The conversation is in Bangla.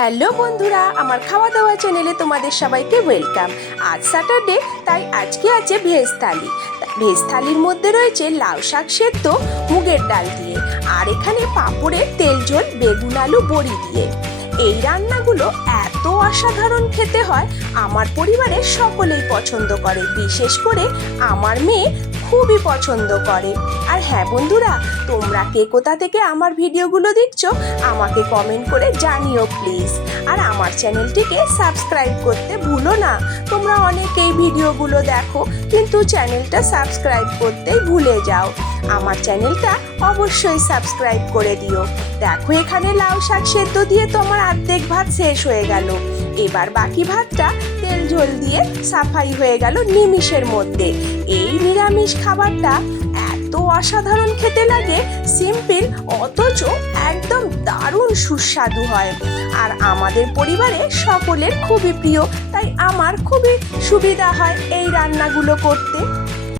হ্যালো বন্ধুরা, আমার খাওয়া দাওয়া চ্যানেলে তোমাদের সবাইকে ওয়েলকাম। আজ স্যাটারডে, তাই আজকে আছে ভেজ থালি। ভেজ থালির মধ্যে রয়েছে লাউ শাক সেদ্ধ মুগের ডাল দিয়ে, আর এখানে পাঁপড়ের তেল ঝোল বেগুন আলু বড়ি দিয়ে। এই রান্নাগুলো এত অসাধারণ খেতে হয়, আমার পরিবারের সকলেই পছন্দ করে, বিশেষ করে আমার মেয়ে খুবই পছন্দ করে। আর হ্যাঁ বন্ধুরা, তোমরা কে কোথা থেকে আমার ভিডিওগুলো দেখছো আমাকে কমেন্ট করে জানিও প্লিজ। আর আমার চ্যানেলটিকে সাবস্ক্রাইব করতে ভুলো না। তোমরা অনেকেই ভিডিওগুলো দেখো কিন্তু চ্যানেলটা সাবস্ক্রাইব করতেই ভুলে যাও। আমার চ্যানেলটা অবশ্যই সাবস্ক্রাইব করে দিও। দেখো, এখানে লাউ শাক সেদ্ধ দিয়ে তো আমার অর্ধেক ভাত শেষ হয়ে গেল। এবার বাকি ভাতটা তেল ঝোল দিয়ে সাফাই হয়ে গেল নিমিষের মধ্যে। এই নিরামিষ খাবারটা এত অসাধারণ খেতে লাগে, সিম্পল অথচ একদম দারুণ সুস্বাদু হয়। আর আমাদের পরিবারে সকলের খুবই প্রিয়, তাই আমার খুবই সুবিধা হয় এই রান্নাগুলো করতে।